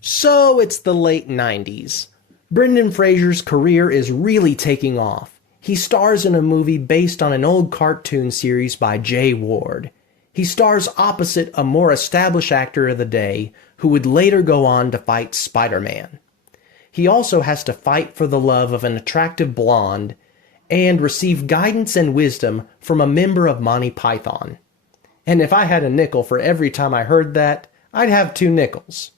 So it's the late 90s. Brendan Fraser's career is really taking off. He stars in a movie based on an old cartoon series by Jay Ward. He stars opposite a more established actor of the day who would later go on to fight Spider-Man. He also has to fight for the love of an attractive blonde and receive guidance and wisdom from a member of Monty Python. And if I had a nickel for every time I heard that, I'd have 2 nickels.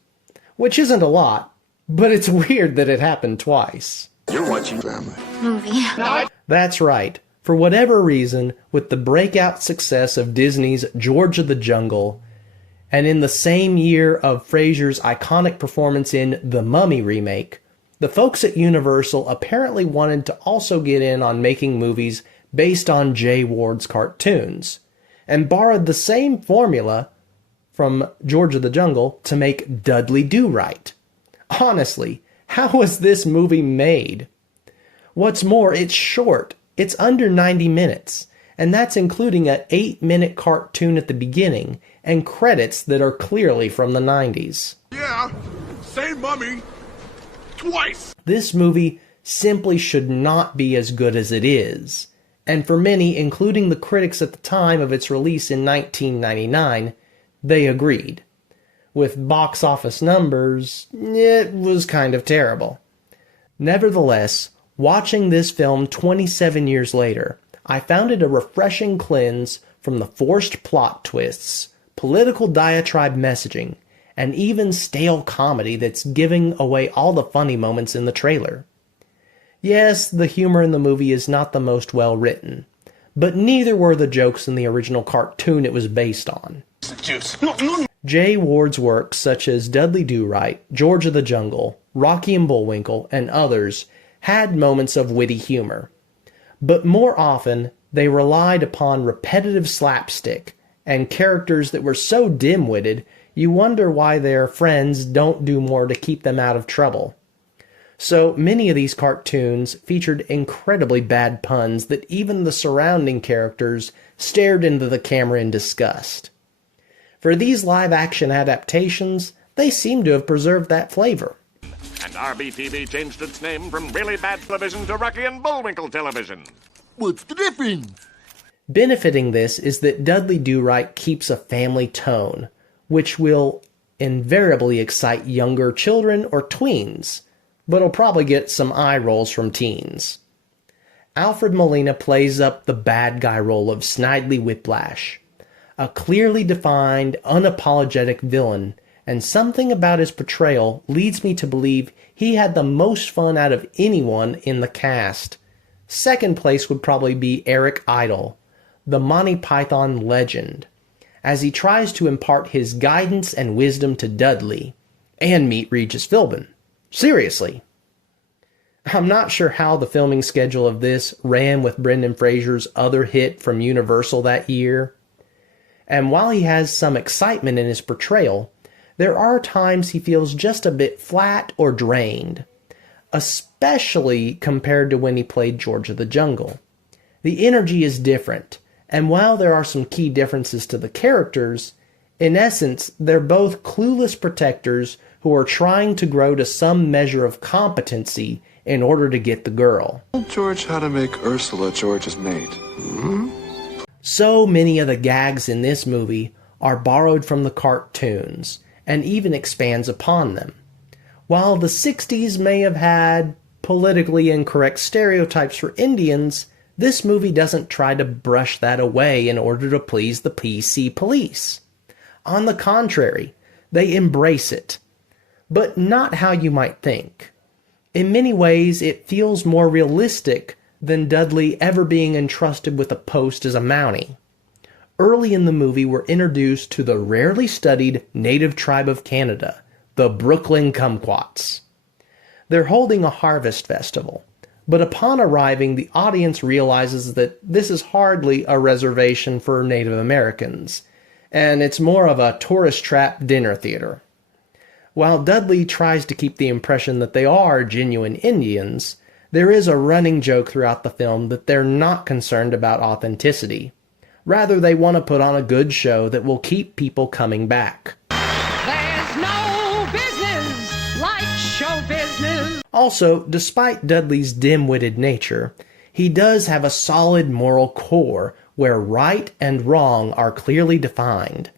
Which isn't a lot, but it's weird that it happened twice. You're watching family movie. That's right. For whatever reason, with the breakout success of Disney's George of the Jungle, and in the same year of Fraser's iconic performance in The Mummy remake, the folks at Universal apparently wanted to also get in on making movies based on Jay Ward's cartoons, and borrowed the same formula from George of the Jungle to make Dudley Do Right. Honestly, how was this movie made? What's more, it's short. It's under 90 minutes, and that's including an 8-minute cartoon at the beginning and credits that are clearly from the 90s. Yeah, say mummy twice. This movie simply should not be as good as it is, and for many, including the critics at the time of its release in 1999, they agreed. With box office numbers, it was kind of terrible. Nevertheless, watching this film 27 years later, I found it a refreshing cleanse from the forced plot twists, political diatribe messaging, and even stale comedy that's giving away all the funny moments in the trailer. Yes, the humor in the movie is not the most well written, but neither were the jokes in the original cartoon it was based on. Jay Ward's works such as Dudley Do Right, George of the Jungle, Rocky and Bullwinkle, and others had moments of witty humor, but more often they relied upon repetitive slapstick and characters that were so dim-witted you wonder why their friends don't do more to keep them out of trouble. So many of these cartoons featured incredibly bad puns that even the surrounding characters stared into the camera in disgust. For these live-action adaptations, they seem to have preserved that flavor. And RBTV changed its name from Really Bad Television to Rocky and Bullwinkle Television. What's the difference? Benefiting this is that Dudley Do Right keeps a family tone, which will invariably excite younger children or tweens, but will probably get some eye rolls from teens. Alfred Molina plays up the bad guy role of Snidely Whiplash, a clearly defined, unapologetic villain, and something about his portrayal leads me to believe he had the most fun out of anyone in the cast. Second place would probably be Eric Idle, the Monty Python legend, as he tries to impart his guidance and wisdom to Dudley, and meet Regis Philbin. Seriously. I'm not sure how the filming schedule of this ran with Brendan Fraser's other hit from Universal that year, and while he has some excitement in his portrayal, there are times he feels just a bit flat or drained, especially compared to when he played George of the Jungle. The energy is different, and while there are some key differences to the characters, in essence, they're both clueless protectors who are trying to grow to some measure of competency in order to get the girl. Told George how to make Ursula George's mate. So many of the gags in this movie are borrowed from the cartoons, and even expands upon them. While the 60s may have had politically incorrect stereotypes for Indians, this movie doesn't try to brush that away in order to please the PC police. On the contrary, they embrace it, but not how you might think. In many ways, it feels more realistic than Dudley ever being entrusted with a post as a Mountie. Early in the movie, we're introduced to the rarely studied native tribe of Canada, the Brooklyn Kumquats. They're holding a harvest festival, but upon arriving, the audience realizes that this is hardly a reservation for Native Americans, and it's more of a tourist trap dinner theater. While Dudley tries to keep the impression that they are genuine Indians, there is a running joke throughout the film that they're not concerned about authenticity. Rather, they want to put on a good show that will keep people coming back. There's no business like show business. Also, despite Dudley's dim-witted nature, he does have a solid moral core where right and wrong are clearly defined.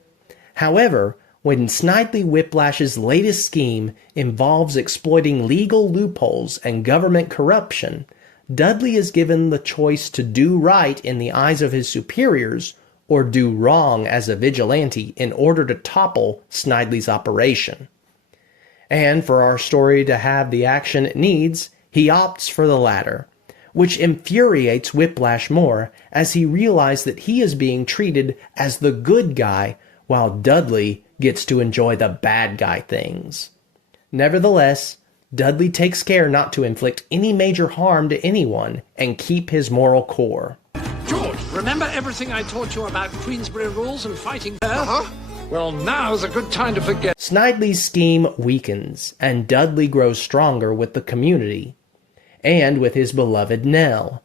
However, when Snidely Whiplash's latest scheme involves exploiting legal loopholes and government corruption, Dudley is given the choice to do right in the eyes of his superiors or do wrong as a vigilante in order to topple Snidely's operation. And for our story to have the action it needs, he opts for the latter, which infuriates Whiplash more as he realizes that he is being treated as the good guy while Dudley gets to enjoy the bad guy things. Nevertheless, Dudley takes care not to inflict any major harm to anyone and keep his moral core. George, remember everything I taught you about Queensberry rules and fighting fair? Well, now's a good time to forget. Snidely's scheme weakens, and Dudley grows stronger with the community, and with his beloved Nell.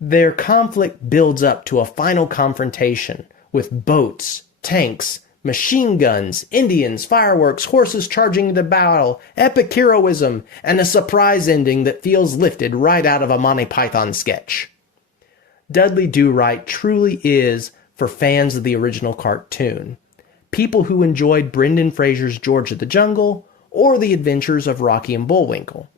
Their conflict builds up to a final confrontation with boats, tanks, machine guns, Indians, fireworks, horses charging into battle, epic heroism, and a surprise ending that feels lifted right out of a Monty Python sketch. Dudley Do-Right truly is for fans of the original cartoon, people who enjoyed Brendan Fraser's George of the Jungle or the adventures of Rocky and Bullwinkle.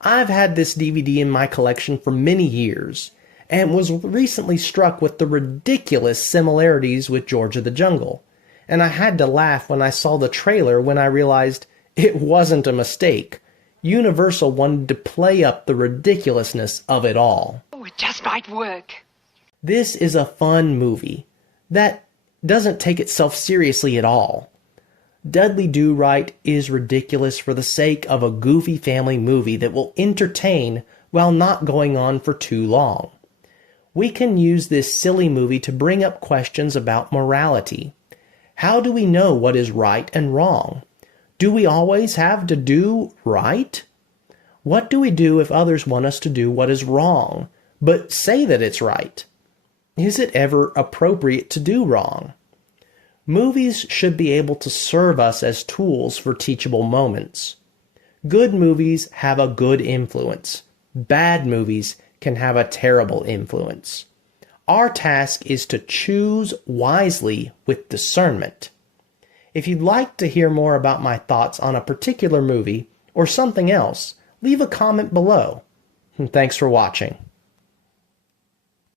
I've had this DVD in my collection for many years, and was recently struck with the ridiculous similarities with George of the Jungle, and I had to laugh when I saw the trailer when I realized it wasn't a mistake. Universal wanted to play up the ridiculousness of it all. Oh, it just might work. This is a fun movie that doesn't take itself seriously at all. Dudley Do-Right is ridiculous for the sake of a goofy family movie that will entertain while not going on for too long. We can use this silly movie to bring up questions about morality. How do we know what is right and wrong? Do we always have to do right? What do we do if others want us to do what is wrong, but say that it's right? Is it ever appropriate to do wrong? Movies should be able to serve us as tools for teachable moments. Good movies have a good influence. Bad movies can have a terrible influence. Our task is to choose wisely with discernment. If you'd like to hear more about my thoughts on a particular movie or something else, leave a comment below. Thanks for watching.